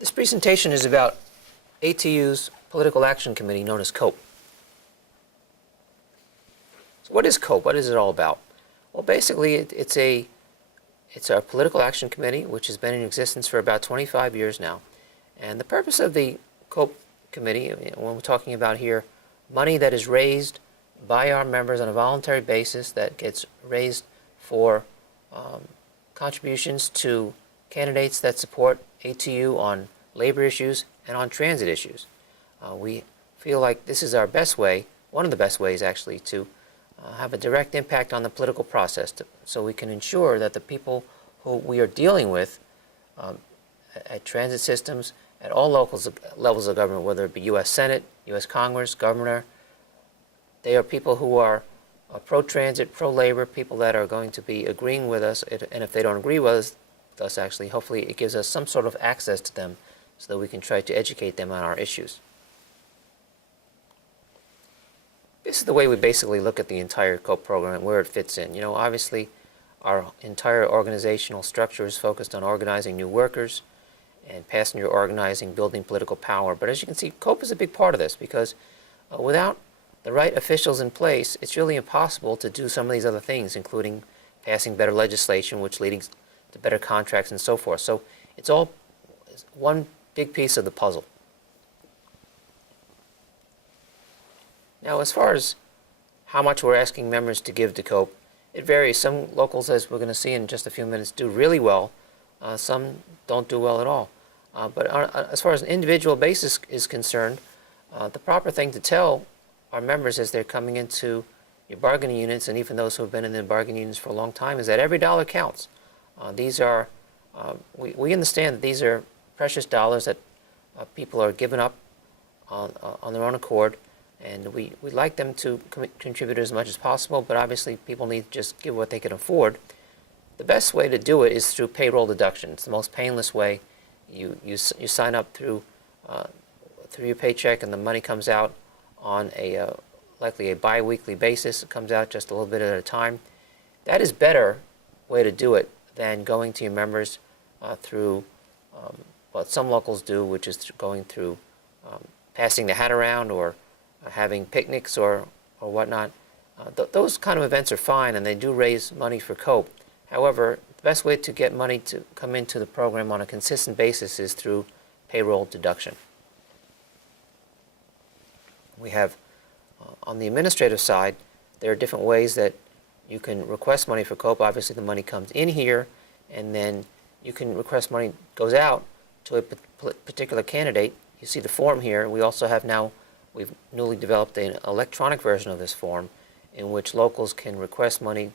This presentation is about ATU's Political Action Committee, known as COPE. So what is COPE? What is it all about? Well, basically, it's our Political Action Committee, which has been in existence for about 25 years now. And the purpose of the COPE Committee, when we're talking about here, money that is raised by our members on a voluntary basis that gets raised for contributions to candidates that support ATU on labor issues and on transit issues. We feel like this is our best way, one of the best ways actually, to have a direct impact on the political process, so we can ensure that the people who we are dealing with at transit systems, at all levels of government, whether it be U.S. Senate, U.S. Congress, Governor, they are people who are pro-transit, pro-labor, people that are going to be agreeing with us, and if they don't agree with us actually, hopefully it gives us some sort of access to them so that we can try to educate them on our issues. This is the way we basically look at the entire COPE program and where it fits in. You know, obviously our entire organizational structure is focused on organizing new workers and passenger organizing, building political power. But as you can see, COPE is a big part of this, because without the right officials in place, it's really impossible to do some of these other things, including passing better legislation, which leading to better contracts and so forth. So it's all one big piece of the puzzle. Now, as far as how much we're asking members to give to COPE, it varies. Some locals, as we're going to see in just a few minutes, do really well. Some don't do well at all. But as far as an individual basis is concerned, the proper thing to tell our members as they're coming into your bargaining units, and even those who have been in the bargaining units for a long time, is that every dollar counts. These are, we understand that these are precious dollars that people are giving up on their own accord, and we like them to contribute as much as possible, but obviously people need to just give what they can afford. The best way to do it is through payroll deduction. It's the most painless way. You sign up through your paycheck, and the money comes out on likely a bi-weekly basis. It comes out just a little bit at a time. That is better way to do it than going to your members through what some locals do, which is going through passing the hat around or having picnics or whatnot. Those kind of events are fine, and they do raise money for COPE. However, the best way to get money to come into the program on a consistent basis is through payroll deduction. We have, on the administrative side, there are different ways that you can request money for COPE. Obviously, the money comes in here, and then you can request money goes out to a particular candidate. You see the form here. We also have now, we've newly developed an electronic version of this form in which locals can request money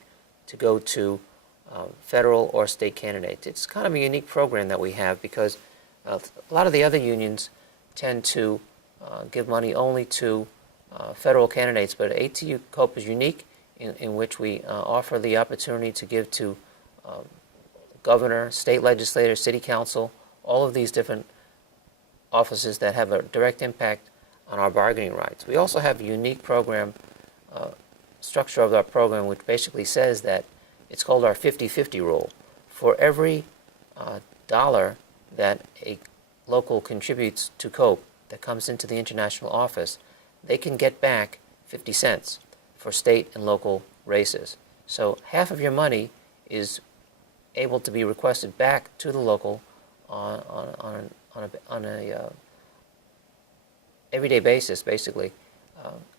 to go to federal or state candidates. It's kind of a unique program that we have, because a lot of the other unions tend to give money only to federal candidates, but ATU COPE is unique in which we offer the opportunity to give to governor, state legislator, city council, all of these different offices that have a direct impact on our bargaining rights. We also have a unique program, structure of our program, which basically says that it's called our 50-50 rule. For every dollar that a local contributes to COPE that comes into the international office, they can get back 50 cents for state and local races. So half of your money is able to be requested back to the local on a everyday basis, basically.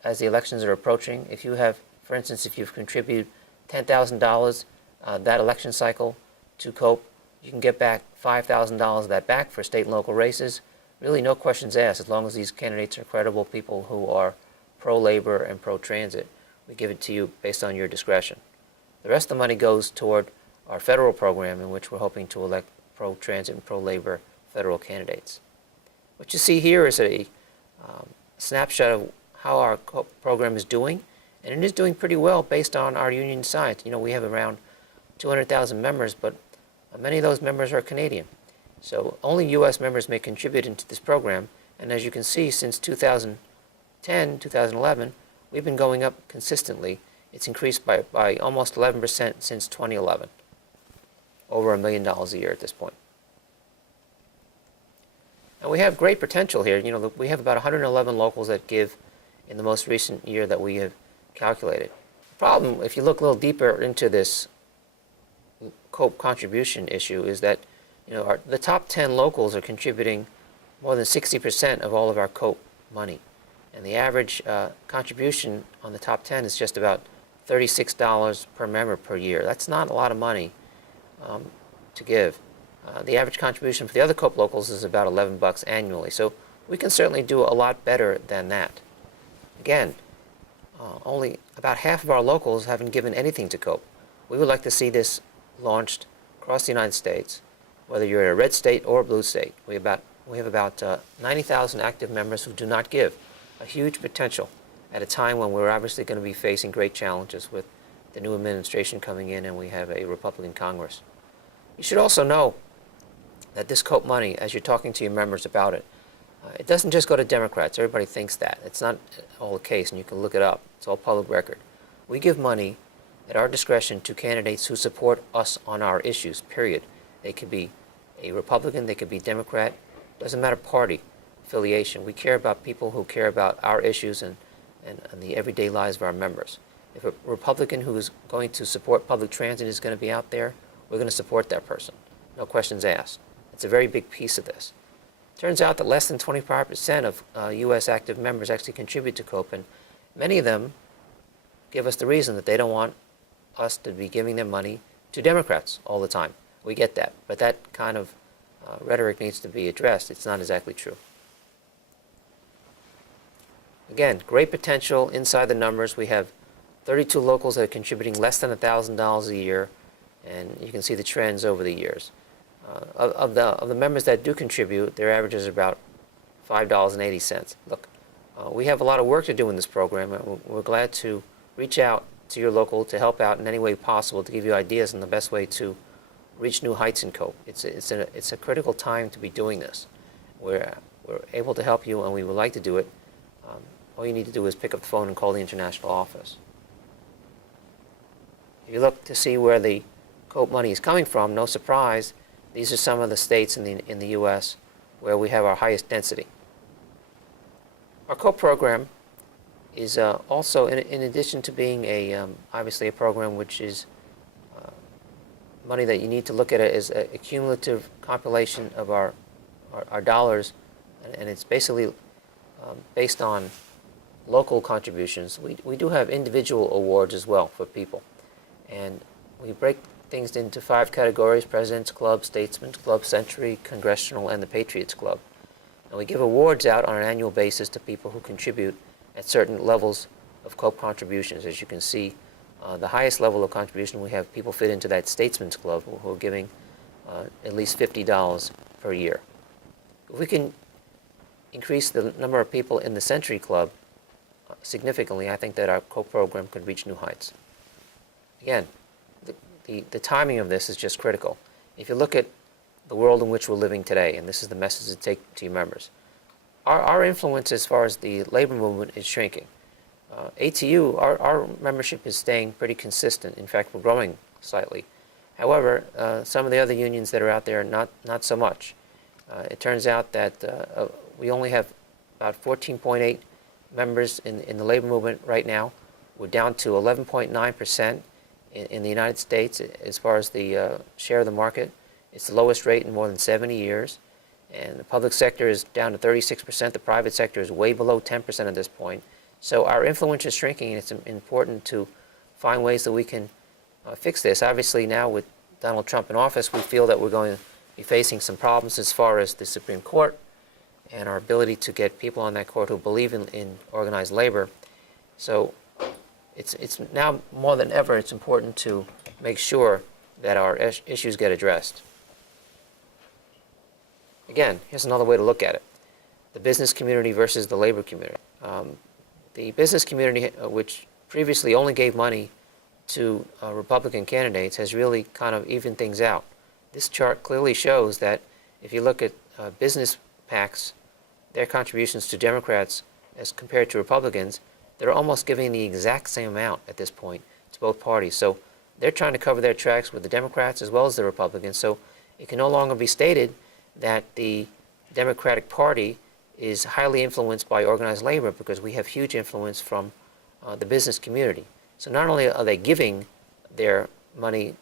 As the elections are approaching, if you have, for instance, if you've contributed $10,000 that election cycle to COPE, you can get back $5,000 of that back for state and local races. Really no questions asked, as long as these candidates are credible people who are pro-labor and pro-transit. We give it to you based on your discretion. The rest of the money goes toward our federal program, in which we're hoping to elect pro-transit and pro-labor federal candidates. What you see here is a snapshot of how our COPE program is doing, and it is doing pretty well based on our union size. You know, we have around 200,000 members, but many of those members are Canadian. So only U.S. members may contribute into this program, and as you can see, since 2010, 2011, we've been going up consistently. It's increased by almost 11% since 2011, over $1 million a year at this point. And we have great potential here. You know, we have about 111 locals that give in the most recent year that we have calculated. The problem, if you look a little deeper into this COPE contribution issue, is that the top 10 locals are contributing more than 60% of all of our COPE money. And the average contribution on the top 10 is just about $36 per member per year. That's not a lot of money to give. The average contribution for the other COPE locals is about $11 annually. So we can certainly do a lot better than that. Again, only about half of our locals haven't given anything to COPE. We would like to see this launched across the United States, whether you're in a red state or a blue state. We have about 90,000 active members who do not give. A huge potential at a time when we're obviously going to be facing great challenges with the new administration coming in and we have a Republican Congress. You should also know that this COPE money, as you're talking to your members about it, it doesn't just go to Democrats. Everybody thinks that. It's not all the case, and you can look it up. It's all public record. We give money at our discretion to candidates who support us on our issues, period. They could be a Republican, they could be Democrat. Doesn't matter party affiliation. We care about people who care about our issues and the everyday lives of our members. If a Republican who is going to support public transit is going to be out there, we're going to support that person. No questions asked. It's a very big piece of this. Turns out that less than 25% of U.S. active members actually contribute to COPE, and many of them give us the reason that they don't want us to be giving them money to Democrats all the time. We get that, but that kind of rhetoric needs to be addressed. It's not exactly true. Again, great potential inside the numbers. We have 32 locals that are contributing less than $1,000 a year, and you can see the trends over the years. Of the members that do contribute, their average is about $5.80. Look, we have a lot of work to do in this program, and we're glad to reach out to your local to help out in any way possible, to give you ideas on the best way to reach new heights in COPE. It's a critical time to be doing this. We're able to help you, and we would like to do it. All you need to do is pick up the phone and call the international office. If you look to see where the COPE money is coming from, no surprise, these are some of the states in the U.S. where we have our highest density. Our COPE program is also, in addition to being obviously a program which is money that you need to look at it as a cumulative compilation of our dollars, and it's basically based on local contributions. We do have individual awards as well for people, and we break things into 5 categories: President's Club, Statesman's Club, Century, Congressional, and the Patriots Club. And we give awards out on an annual basis to people who contribute at certain levels of COPE contributions. As you can see, the highest level of contribution, we have people fit into that Statesman's Club who are giving at least $50 per year. If we can increase the number of people in the Century Club significantly, I think that our COPE program could reach new heights. Again, the timing of this is just critical. If you look at the world in which we're living today, and this is the message to take to your members, our influence as far as the labor movement is shrinking. ATU, our membership is staying pretty consistent. In fact, we're growing slightly. However, some of the other unions that are out there, not so much. It turns out that we only have about 14.8 members in the labor movement right now. We're down to 11.9% in the United States as far as the share of the market. It's the lowest rate in more than 70 years. And the public sector is down to 36%. The private sector is way below 10% at this point. So our influence is shrinking, and it's important to find ways that we can fix this. Obviously, now with Donald Trump in office, we feel that we're going to be facing some problems as far as the Supreme Court and our ability to get people on that court who believe in organized labor. So it's now more than ever, it's important to make sure that our issues get addressed. Again, here's another way to look at it: the business community versus the labor community. The business community, which previously only gave money to Republican candidates, has really kind of evened things out. This chart clearly shows that if you look at business PACs, their contributions to Democrats as compared to Republicans, they're almost giving the exact same amount at this point to both parties. So they're trying to cover their tracks with the Democrats as well as the Republicans. So it can no longer be stated that the Democratic Party is highly influenced by organized labor because we have huge influence from the business community. So not only are they giving their money,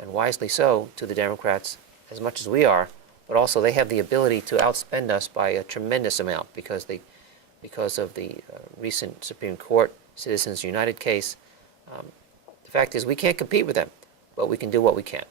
and wisely so, to the Democrats as much as we are, but also they have the ability to outspend us by a tremendous amount because of the recent Supreme Court Citizens United case. The fact is we can't compete with them, but we can do what we can.